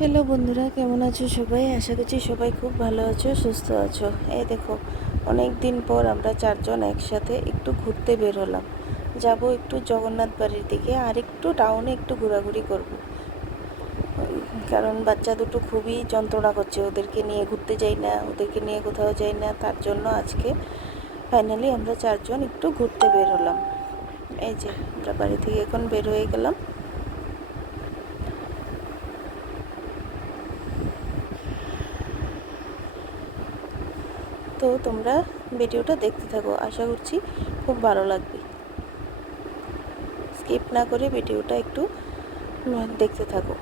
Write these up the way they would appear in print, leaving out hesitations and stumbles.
Hello বন্ধুরা, কেমন আছো সবাই? আশা করছি সবাই খুব ভালো আছো, সুস্থ আছো। এই দেখো, অনেক দিন পর আমরা চারজন একসাথে একটু ঘুরতে বের হলাম। যাব একটু জগন্নাথ বাড়ির দিকে, আর একটু টাউনে একটু ঘোরাঘুরি করব। কারণ বাচ্চা দুটো খুবই যন্ত্রণা করছে, ওদেরকে নিয়ে ঘুরতে যাই না, ওদেরকে নিয়ে কোথাও যাই না। তার জন্য আজকে ফাইনালি আমরা চারজন একটু ঘুরতে বের হলাম। এই যে আমরা বাড়ি থেকে এখন বের হয়ে গেলাম। তো তোমরা ভিডিওটা দেখতে থাকো, আশা করছি খুব ভালো লাগবে। স্কিপ না করে ভিডিওটা একটু দেখতে থাকো।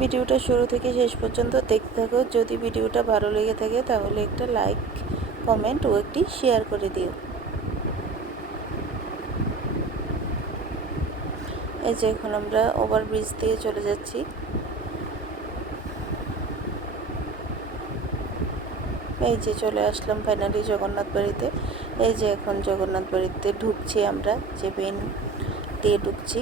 ভিডিওটা শুরু থেকে শেষ পর্যন্ত দেখতে থাকো। যদি ভিডিওটা ভালো লেগে থাকে তাহলে একটা লাইক, কমেন্ট ও একটি শেয়ার করে দিও। এই যে এখন আমরা ওভারব্রিজ দিয়ে চলে যাচ্ছি। এই যে চলে আসলাম ফাইনালি জগন্নাথ বাড়িতে। এই যে এখন জগন্নাথ বাড়িতে ঢুকছি আমরা, যে মেন দিয়ে ঢুকছি।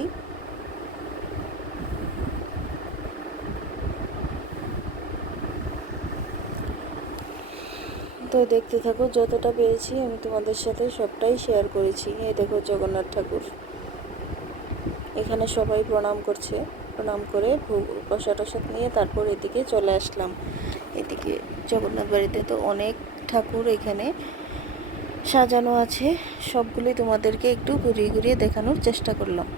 তো দেখতে থাকো, যতটা পেরেছি আমি তোমাদের সাথে সবটাই শেয়ার করেছি। এই দেখো জগন্নাথ ঠাকুর, এখানে সবাই প্রণাম করছে। প্রণাম করে ভোগ প্রসাদ টসাদ নিয়ে তারপর এদিকে চলে আসলাম। এদিকে জগন্নাথ বাড়িতে তো অনেক ঠাকুর এখানে সাজানো আছে, সবগুলি তোমাদেরকে একটু ঘুরিয়ে ঘুরিয়ে দেখানোর চেষ্টা করলাম।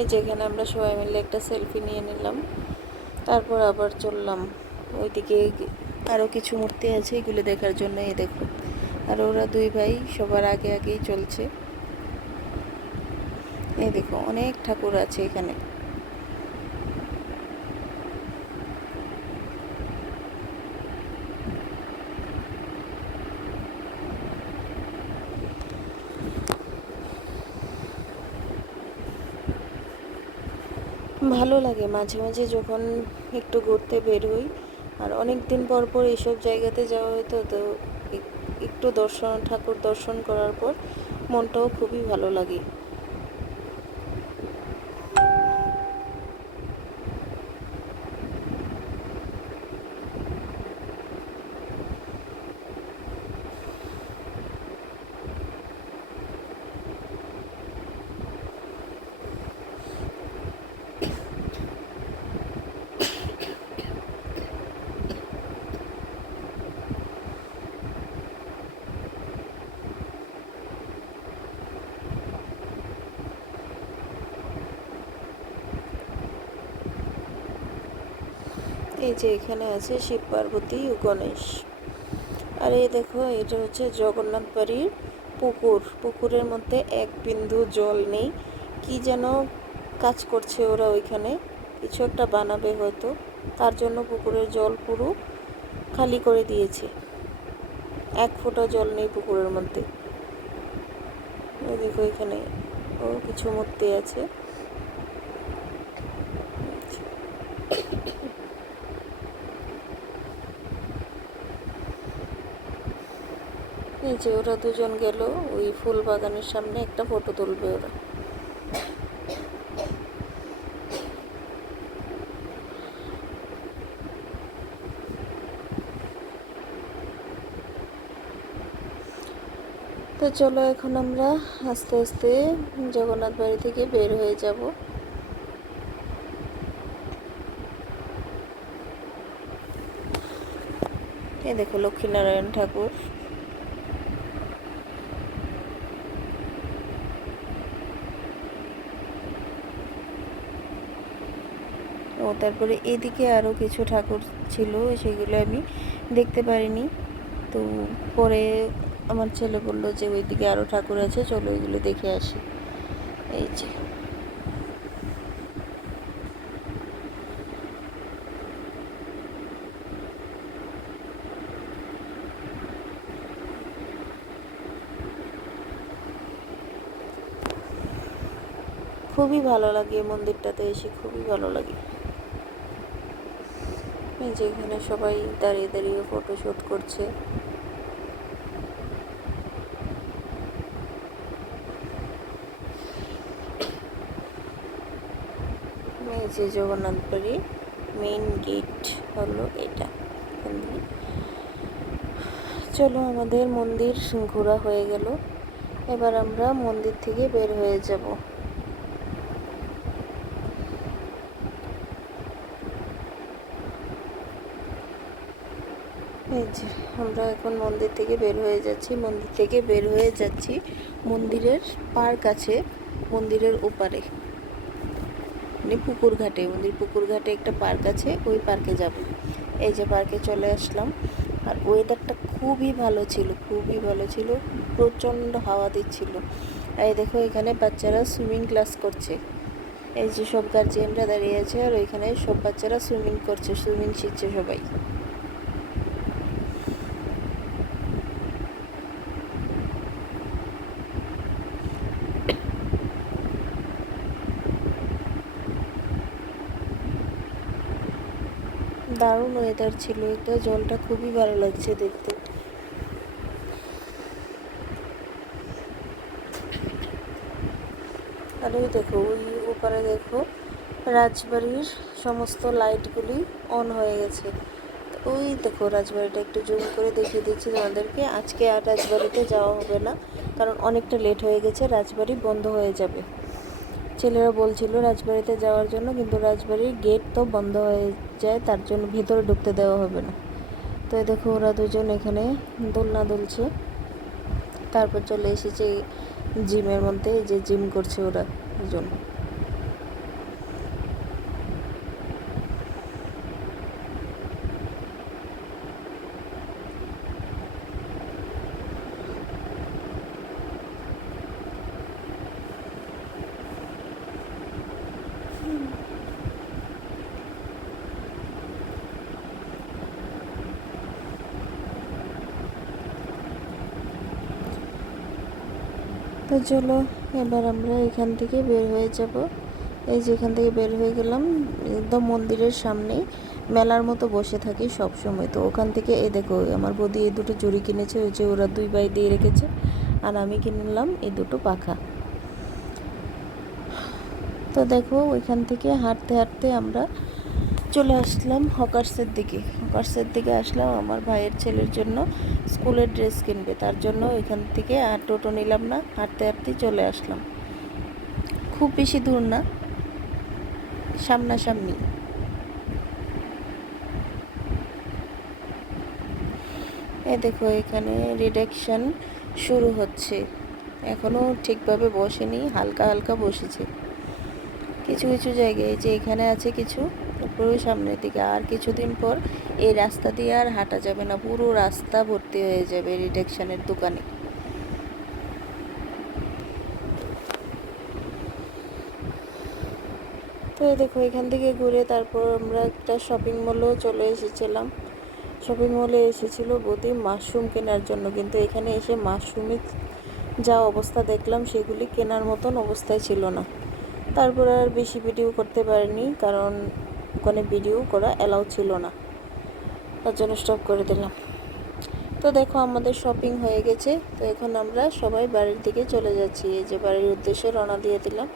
এই যেখানে আমরা সবাই মিলে একটা সেলফি নিয়ে নিলাম, তারপর আবার চললাম ওইদিকে। আরও কিছু মূর্তি আছে, এগুলো দেখার জন্য। এই দেখো, আর ওরা দুই ভাই সবার আগে আগেই চলছে। এই দেখো অনেক ঠাকুর আছে এখানে। ভালো লাগে মাঝে মাঝে যখন একটু ঘুরতে বের হই। আর অনেক দিন পর পর এইসব জায়গাতে যাওয়া হতো, তো একটু ঠাকুর দর্শন করার পর মনটাও খুবই ভালো লাগে। এই যে এখানে আছে শিব পার্বতী ও গণেশ। আর এই দেখো, এটা হচ্ছে জগন্নাথ বাড়ির পুকুর। পুকুরের মধ্যে এক বিন্দু জল নেই। কি যেন কাজ করছে ওরা ওইখানে, কিছু একটা বানাবে হয়তো, তার জন্য পুকুরের জল পুরো খালি করে দিয়েছে। এক ফোঁটা জল নেই পুকুরের মধ্যে। এই দেখো এখানে ও কিছু মূর্তি আছে। এই যে ওরা দুজন গেল ওই ফুল বাগানের সামনে, একটা ফটো তুলবে ওরা। তো চলো এখন আমরা আস্তে আস্তে জগন্নাথ বাড়ি থেকে বের হয়ে যাব। এই দেখো লক্ষ্মীনারায়ণ ঠাকুর। ও তারপরে এদিকে আরও কিছু ঠাকুর ছিল, সেগুলো আমি দেখতে পারিনি। তো পরে আমার ছেলে বললো যে ওইদিকে আরও ঠাকুর আছে, চলো এগুলো দেখে আসি। এই যে খুবই ভালো লাগে মন্দিরটাতে এসে, খুবই ভালো লাগে। এই যে এখানে সবাই দাঁড়িয়ে দাঁড়িয়ে ফটোশ্যুট করছে। এই যে জগন্নাথ বাড়ি মেইন গেট হলো এটা। চলো, আমাদের মন্দির ঘোরা হয়ে গেল, এবার আমরা মন্দির থেকে বের হয়ে যাব। এই যে আমরা এখন মন্দির থেকে বের হয়ে যাচ্ছি, মন্দিরের পার্ক আছে, মন্দিরের ওপারে, মানে পুকুর ঘাটে, পুকুর ঘাটে একটা পার্ক আছে, ওই পার্কে যাব। এই যে পার্কে চলে আসলাম, আর ওয়েদারটা খুবই ভালো ছিল, প্রচণ্ড হাওয়া দিচ্ছিল। এই দেখো এখানে বাচ্চারা সুইমিং ক্লাস করছে, এই যে সব গার্জিয়ানরা দাঁড়িয়ে আছে, আর ওইখানে সব বাচ্চারা সুইমিং শিখছে সবাই। দারুণ ওয়েদার ছিল এটা, জলটা খুবই ভালো লাগছে দেখতে। আর ওই দেখো, ওই ওপারে দেখো রাজবাড়ির সমস্ত লাইটগুলি অন হয়ে গেছে। ওই দেখো রাজবাড়িটা, একটু জুম করে দেখিয়ে দিচ্ছি তোমাদেরকে। আজকে আর রাজবাড়িতে যাওয়া হবে না, কারণ অনেকটা লেট হয়ে গেছে, রাজবাড়ি বন্ধ হয়ে যাবে। ছেলেরা বলছিল রাজবাড়িতে যাওয়ার জন্য, কিন্তু রাজবাড়ির গেট তো বন্ধ হয়ে যায়, তার জন্য ভিতরে ঢুকতে দেওয়া হবে না। তো দেখো ওরা দুজন এখানে দোলনা দুলছে। তারপর চলে এসেছে জিমের মধ্যে, যে জিম করছে ওরা দুজন। তো চলো, এবার আমরা এখান থেকে বের হয়ে যাব। এই যে এখান থেকে বের হয়ে গেলাম, একদম মন্দিরের সামনেই মেলার মতো বসে থাকি সব সময়। তো ওখান থেকে এই দেখো আমার বৌদি এই দুটো চুড়ি কিনেছে, ওই যে ওরা দুই ভাই দিয়ে রেখেছে, আর আমি কিনলাম এই দুটো পাখা। তো দেখো ওইখান থেকে হাঁটতে হাঁটতে আমরা চলে আসলাম হকার্সের দিকে আসলাম। আমার ভাইয়ের ছেলের জন্য স্কুলের ড্রেস কিনবে, তার জন্য ওইখান থেকে আর টোটো নিলাম না, হাঁটতে হাঁটতেই চলে আসলাম। খুব বেশি দূর না, সামনাসামনি। এই দেখো এখানে রিডাকশন শুরু হচ্ছে, এখনও ঠিকভাবে বসেনি, হালকা হালকা বসেছে কিছু কিছু জায়গায়। যে এখানে আছে কিছু, পুরো সামনের দিকে। আর কিছুদিন পর এই রাস্তা দিয়ে আর হাঁটা যাবে না, পুরো রাস্তা ভর্তি হয়ে যাবে রিডাকশনের দোকানে। তো দেখো এখান থেকে ঘুরে তারপর আমরা একটা শপিং মলেও চলে এসেছিলাম। শপিং মলে এসেছিল বৌদি মাশরুম কেনার জন্য, কিন্তু এখানে এসে মাশরুমের যা অবস্থা দেখলাম, সেগুলি কেনার মতন অবস্থায় ছিল না। তারপর আর বেশি ভিডিও করতে পারিনি, কারণ ওখানে ভিডিও করা অ্যালাউ ছিল না, তার জন্য স্টপ করে দিলাম। তো দেখো আমাদের শপিং হয়ে গেছে, তো এখন আমরা সবাই বাড়ির দিকে চলে যাচ্ছি। এই যে বাড়ির উদ্দেশ্যে রওনা দিয়ে দিলাম।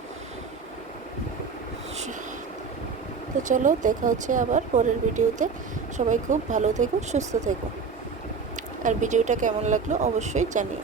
তো চলো, দেখা হচ্ছে আবার পরের ভিডিওতে। সবাই খুব ভালো থেকো, সুস্থ থেকো, আর ভিডিওটা কেমন লাগলো অবশ্যই জানিও।